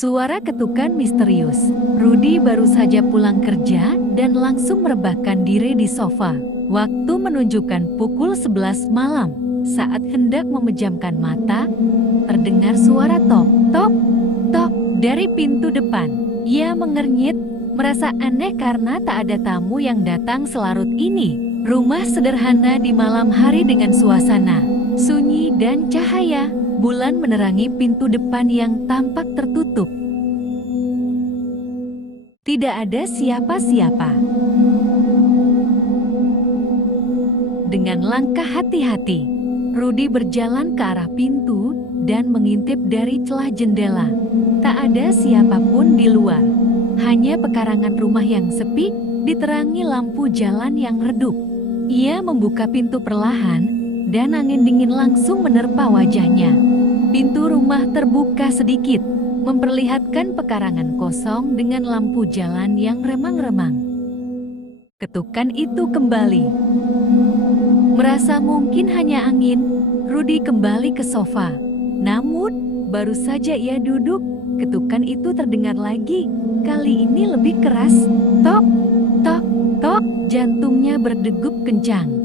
Suara ketukan misterius. Rudy baru saja pulang kerja dan langsung merebahkan diri di sofa. Waktu menunjukkan pukul 11 malam. Saat hendak memejamkan mata, terdengar suara tok, tok, tok dari pintu depan. Ia mengernyit, merasa aneh karena tak ada tamu yang datang selarut ini. Rumah sederhana di malam hari dengan suasana sunyi dan cahaya bulan menerangi pintu depan yang tampak tertutup. Tidak ada siapa-siapa. Dengan langkah hati-hati, Rudy berjalan ke arah pintu dan mengintip dari celah jendela. Tak ada siapapun di luar. Hanya pekarangan rumah yang sepi, diterangi lampu jalan yang redup. Ia membuka pintu perlahan, dan angin dingin langsung menerpa wajahnya. Pintu rumah terbuka sedikit, memperlihatkan pekarangan kosong dengan lampu jalan yang remang-remang. Ketukan itu kembali. Merasa mungkin hanya angin, Rudy kembali ke sofa. Namun, baru saja ia duduk, ketukan itu terdengar lagi. Kali ini lebih keras. Tok, tok, tok, jantungnya berdegup kencang.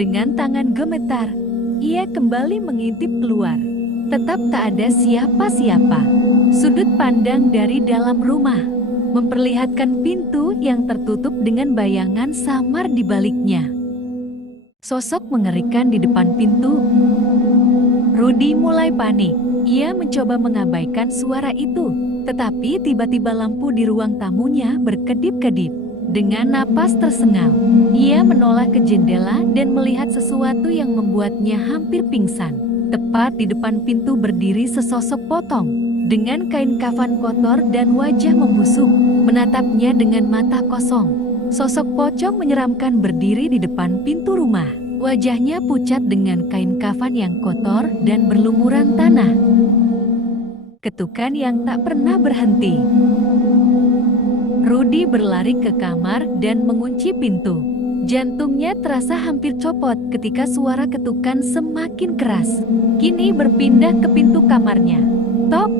Dengan tangan gemetar, ia kembali mengintip keluar. Tetap tak ada siapa-siapa. Sudut pandang dari dalam rumah memperlihatkan pintu yang tertutup dengan bayangan samar di baliknya. Sosok mengerikan di depan pintu. Rudy mulai panik. Ia mencoba mengabaikan suara itu, tetapi tiba-tiba lampu di ruang tamunya berkedip-kedip. Dengan napas tersengal, ia menoleh ke jendela dan melihat sesuatu yang membuatnya hampir pingsan. Tepat di depan pintu berdiri sesosok pocong, dengan kain kafan kotor dan wajah membusuk, menatapnya dengan mata kosong. Sosok pocong menyeramkan berdiri di depan pintu rumah. Wajahnya pucat dengan kain kafan yang kotor dan berlumuran tanah. Ketukan yang tak pernah berhenti. Rudy berlari ke kamar dan mengunci pintu. Jantungnya terasa hampir copot ketika suara ketukan semakin keras. Kini berpindah ke pintu kamarnya. Tok,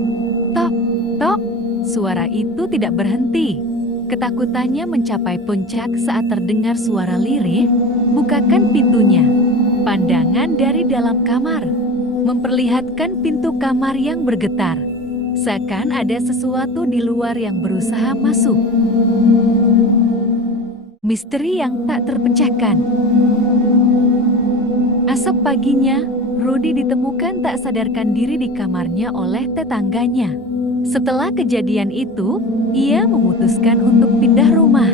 tok, tok. Suara itu tidak berhenti. Ketakutannya mencapai puncak saat terdengar suara lirih. Bukakan pintunya. Pandangan dari dalam kamar memperlihatkan pintu kamar yang bergetar. Seakan ada sesuatu di luar yang berusaha masuk. Misteri yang tak terpecahkan. Esok paginya, Rudy ditemukan tak sadarkan diri di kamarnya oleh tetangganya. Setelah kejadian itu, ia memutuskan untuk pindah rumah.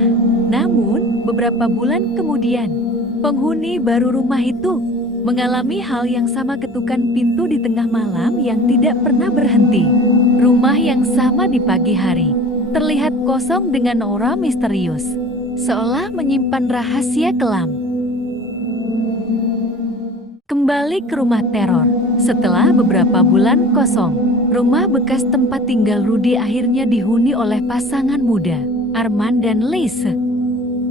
Namun, beberapa bulan kemudian, penghuni baru rumah itu mengalami hal yang sama, ketukan pintu di tengah malam yang tidak pernah berhenti. Rumah yang sama di pagi hari terlihat kosong dengan aura misterius, seolah menyimpan rahasia kelam. Kembali ke rumah teror. Setelah beberapa bulan kosong, rumah bekas tempat tinggal Rudy akhirnya dihuni oleh pasangan muda, Arman dan Lise.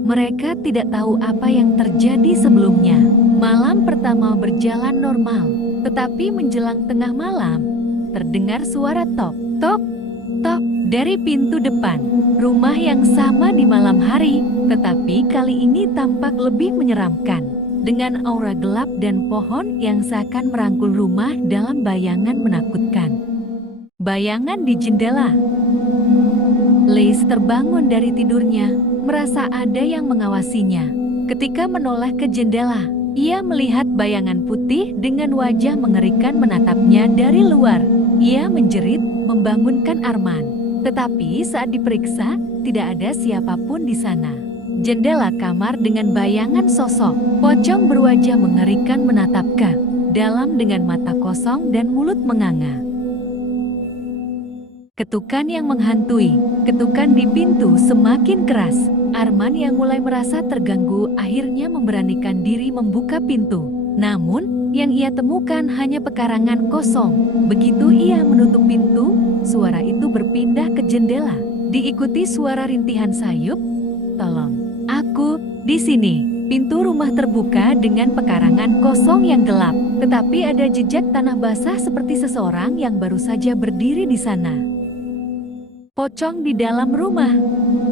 Mereka tidak tahu apa yang terjadi sebelumnya. Malam pertama berjalan normal, tetapi menjelang tengah malam, terdengar suara tok, tok, tok dari pintu depan. Rumah yang sama di malam hari, tetapi kali ini tampak lebih menyeramkan. Dengan aura gelap dan pohon yang seakan merangkul rumah dalam bayangan menakutkan. Bayangan di jendela. Liz terbangun dari tidurnya, merasa ada yang mengawasinya. Ketika menoleh ke jendela, ia melihat bayangan putih dengan wajah mengerikan menatapnya dari luar. Ia menjerit, membangunkan Arman. Tetapi saat diperiksa, tidak ada siapapun di sana. Jendela kamar dengan bayangan sosok pocong berwajah mengerikan menatapnya dalam dengan mata kosong dan mulut menganga. Ketukan yang menghantui, ketukan di pintu semakin keras. Arman yang mulai merasa terganggu akhirnya memberanikan diri membuka pintu. Namun, yang ia temukan hanya pekarangan kosong. Begitu ia menutup pintu, suara itu berpindah ke jendela. Diikuti suara rintihan sayup, "Tolong, aku di sini." Pintu rumah terbuka dengan pekarangan kosong yang gelap, tetapi ada jejak tanah basah seperti seseorang yang baru saja berdiri di sana. Pocong di dalam rumah.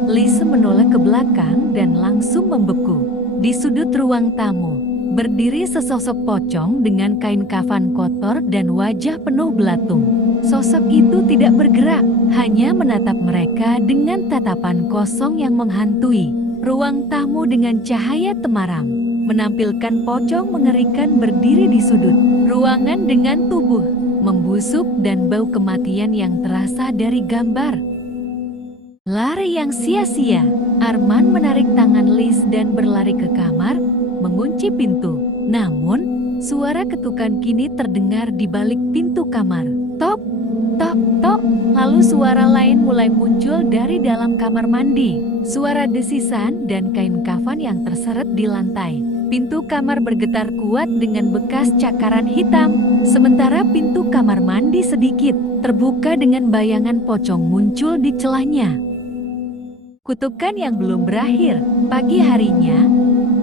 Liz menoleh ke belakang dan langsung membeku. Di sudut ruang tamu, berdiri sesosok pocong dengan kain kafan kotor dan wajah penuh belatung. Sosok itu tidak bergerak, hanya menatap mereka dengan tatapan kosong yang menghantui. Ruang tamu dengan cahaya temaram menampilkan pocong mengerikan berdiri di sudut ruangan dengan tubuh membusuk dan bau kematian yang terasa dari gambar. Lari yang sia-sia. Arman menarik tangan Liz dan berlari ke kamar, mengunci pintu. Namun, suara ketukan kini terdengar di balik pintu kamar. Tok, tok, tok. Lalu suara lain mulai muncul dari dalam kamar mandi. Suara desisan dan kain kafan yang terseret di lantai. Pintu kamar bergetar kuat dengan bekas cakaran hitam. Sementara pintu kamar mandi sedikit terbuka dengan bayangan pocong muncul di celahnya. Kutukan yang belum berakhir. Pagi harinya,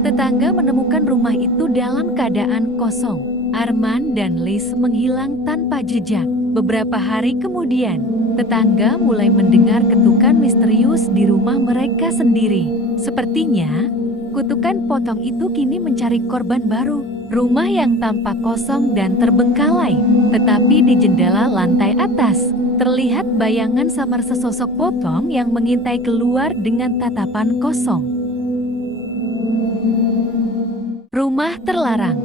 tetangga menemukan rumah itu dalam keadaan kosong. Arman dan Liz menghilang tanpa jejak. Beberapa hari kemudian, tetangga mulai mendengar ketukan misterius di rumah mereka sendiri. Sepertinya, kutukan pocong itu kini mencari korban baru. Rumah yang tampak kosong dan terbengkalai, tetapi di jendela lantai atas, terlihat bayangan samar sesosok pocong yang mengintai keluar dengan tatapan kosong. Rumah terlarang.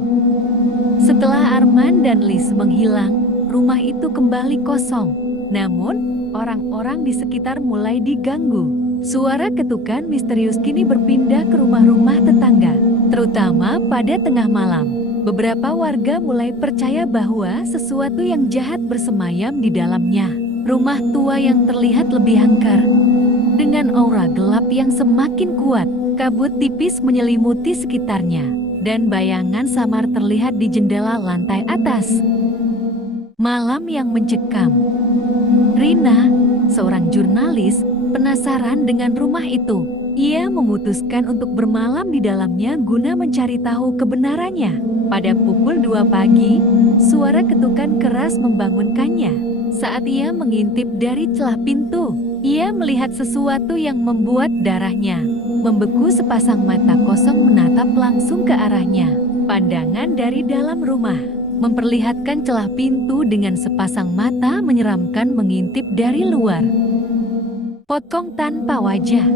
Setelah Arman dan Liz menghilang, rumah itu kembali kosong. Namun, orang-orang di sekitar mulai diganggu. Suara ketukan misterius kini berpindah ke rumah-rumah tetangga, terutama pada tengah malam. Beberapa warga mulai percaya bahwa sesuatu yang jahat bersemayam di dalamnya. Rumah tua yang terlihat lebih angker, dengan aura gelap yang semakin kuat. Kabut tipis menyelimuti sekitarnya, dan bayangan samar terlihat di jendela lantai atas. Malam yang mencekam. Rina, seorang jurnalis, penasaran dengan rumah itu. Ia memutuskan untuk bermalam di dalamnya guna mencari tahu kebenarannya. Pada pukul 2 pagi, suara ketukan keras membangunkannya. Saat ia mengintip dari celah pintu, ia melihat sesuatu yang membuat darahnya membeku. Sepasang mata kosong menatap langsung ke arahnya. Pandangan dari dalam rumah memperlihatkan celah pintu dengan sepasang mata menyeramkan mengintip dari luar. Pocong tanpa wajah.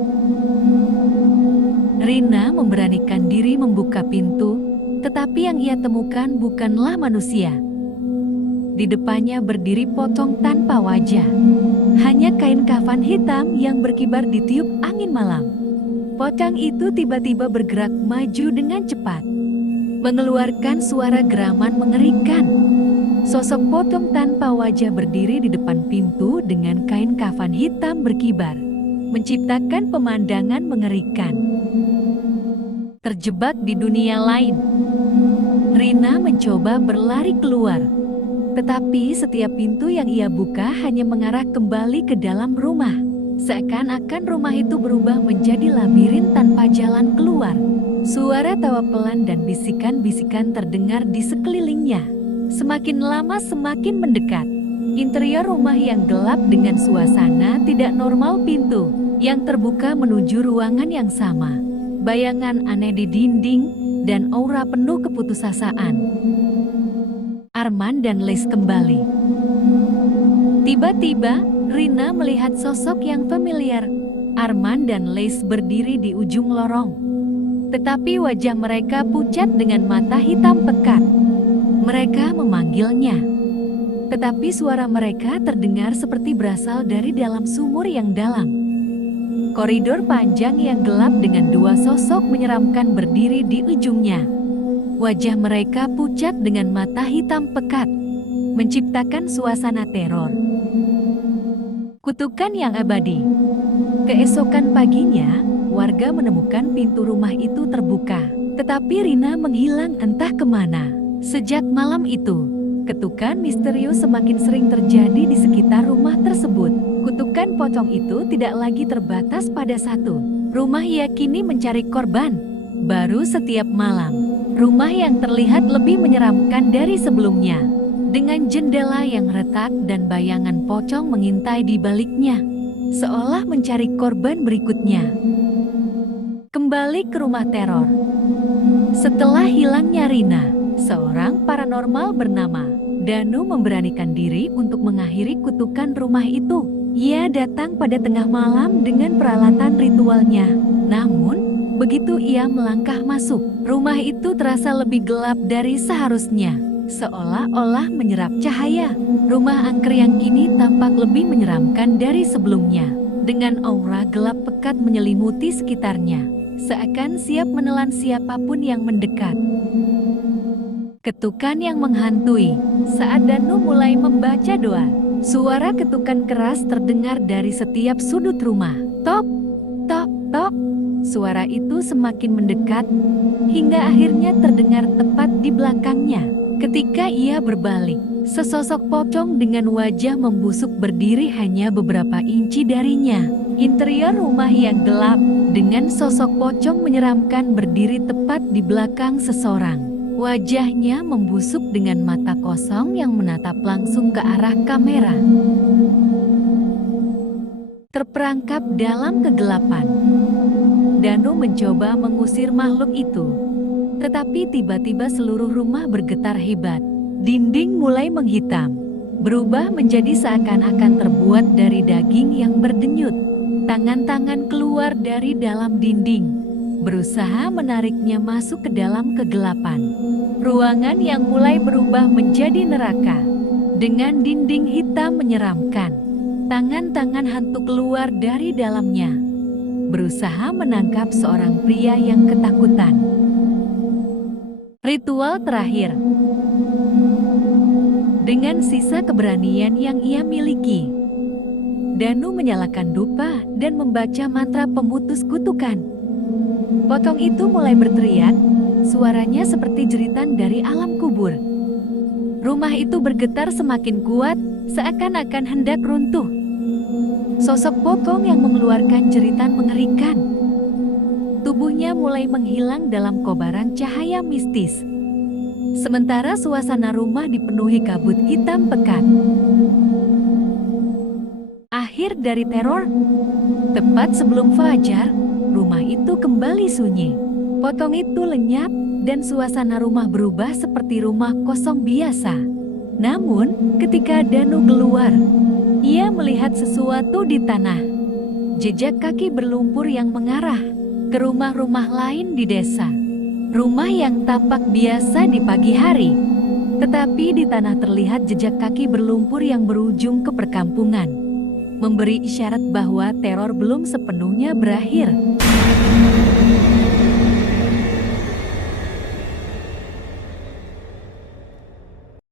Rina memberanikan diri membuka pintu, tetapi yang ia temukan bukanlah manusia. Di depannya berdiri pocong tanpa wajah. Hanya kain kafan hitam yang berkibar ditiup angin malam. Pocong itu tiba-tiba bergerak maju dengan cepat, mengeluarkan suara geraman mengerikan. Sosok pocong tanpa wajah berdiri di depan pintu dengan kain kafan hitam berkibar, menciptakan pemandangan mengerikan. Terjebak di dunia lain, Rina mencoba berlari keluar. Tetapi setiap pintu yang ia buka hanya mengarah kembali ke dalam rumah. Seakan-akan rumah itu berubah menjadi labirin tanpa jalan keluar. Suara tawa pelan dan bisikan-bisikan terdengar di sekelilingnya. Semakin lama semakin mendekat. Interior rumah yang gelap dengan suasana tidak normal, pintu yang terbuka menuju ruangan yang sama. Bayangan aneh di dinding dan aura penuh keputusasaan. Arman dan Liz kembali. Tiba-tiba, Rina melihat sosok yang familiar. Arman dan Liz berdiri di ujung lorong. Tetapi wajah mereka pucat dengan mata hitam pekat. Mereka memanggilnya. Tetapi suara mereka terdengar seperti berasal dari dalam sumur yang dalam. Koridor panjang yang gelap dengan dua sosok menyeramkan berdiri di ujungnya. Wajah mereka pucat dengan mata hitam pekat, menciptakan suasana teror. Kutukan yang abadi. Keesokan paginya, warga menemukan pintu rumah itu terbuka, tetapi Rina menghilang entah kemana. Sejak malam itu, ketukan misterius semakin sering terjadi di sekitar rumah tersebut. Kutukan pocong itu tidak lagi terbatas pada satu rumah, ia kini mencari korban baru setiap malam. Rumah yang terlihat lebih menyeramkan dari sebelumnya, dengan jendela yang retak dan bayangan pocong mengintai di baliknya. seolah mencari korban berikutnya. Kembali ke rumah teror. Setelah hilangnya Rina, seorang paranormal bernama Danu memberanikan diri untuk mengakhiri kutukan rumah itu. Ia datang pada tengah malam dengan peralatan ritualnya. Namun, begitu ia melangkah masuk, rumah itu terasa lebih gelap dari seharusnya, seolah-olah menyerap cahaya. Rumah angker yang kini tampak lebih menyeramkan dari sebelumnya, dengan aura gelap pekat menyelimuti sekitarnya, seakan siap menelan siapapun yang mendekat. Ketukan yang menghantui. Saat Danu mulai membaca doa, suara ketukan keras terdengar dari setiap sudut rumah. Tok, tok, tok. Suara itu semakin mendekat, hingga akhirnya terdengar tepat di belakangnya. Ketika ia berbalik, sesosok pocong dengan wajah membusuk berdiri hanya beberapa inci darinya. Interior rumah yang gelap, dengan sosok pocong menyeramkan berdiri tepat di belakang seseorang. Wajahnya membusuk dengan mata kosong yang menatap langsung ke arah kamera. Terperangkap dalam kegelapan, Danu mencoba mengusir makhluk itu. Tetapi tiba-tiba seluruh rumah bergetar hebat. Dinding mulai menghitam, berubah menjadi seakan-akan terbuat dari daging yang berdenyut. Tangan-tangan keluar dari dalam dinding, berusaha menariknya masuk ke dalam kegelapan. Ruangan yang mulai berubah menjadi neraka, dengan dinding hitam menyeramkan. Tangan-tangan hantu keluar dari dalamnya, berusaha menangkap seorang pria yang ketakutan. Ritual terakhir. Dengan sisa keberanian yang ia miliki, Danu menyalakan dupa dan membaca mantra pemutus kutukan. Pocong itu mulai berteriak, suaranya seperti jeritan dari alam kubur. Rumah itu bergetar semakin kuat, seakan-akan hendak runtuh. Sosok pocong yang mengeluarkan jeritan mengerikan. Tubuhnya mulai menghilang dalam kobaran cahaya mistis. Sementara suasana rumah dipenuhi kabut hitam pekat. Akhir dari teror. Tepat sebelum fajar, rumah itu kembali sunyi. Pocong itu lenyap dan suasana rumah berubah seperti rumah kosong biasa. Namun, ketika Danu keluar, ia melihat sesuatu di tanah. Jejak kaki berlumpur yang mengarah ke rumah-rumah lain di desa. Rumah yang tampak biasa di pagi hari, tetapi di tanah terlihat jejak kaki berlumpur yang berujung ke perkampungan, memberi isyarat bahwa teror belum sepenuhnya berakhir.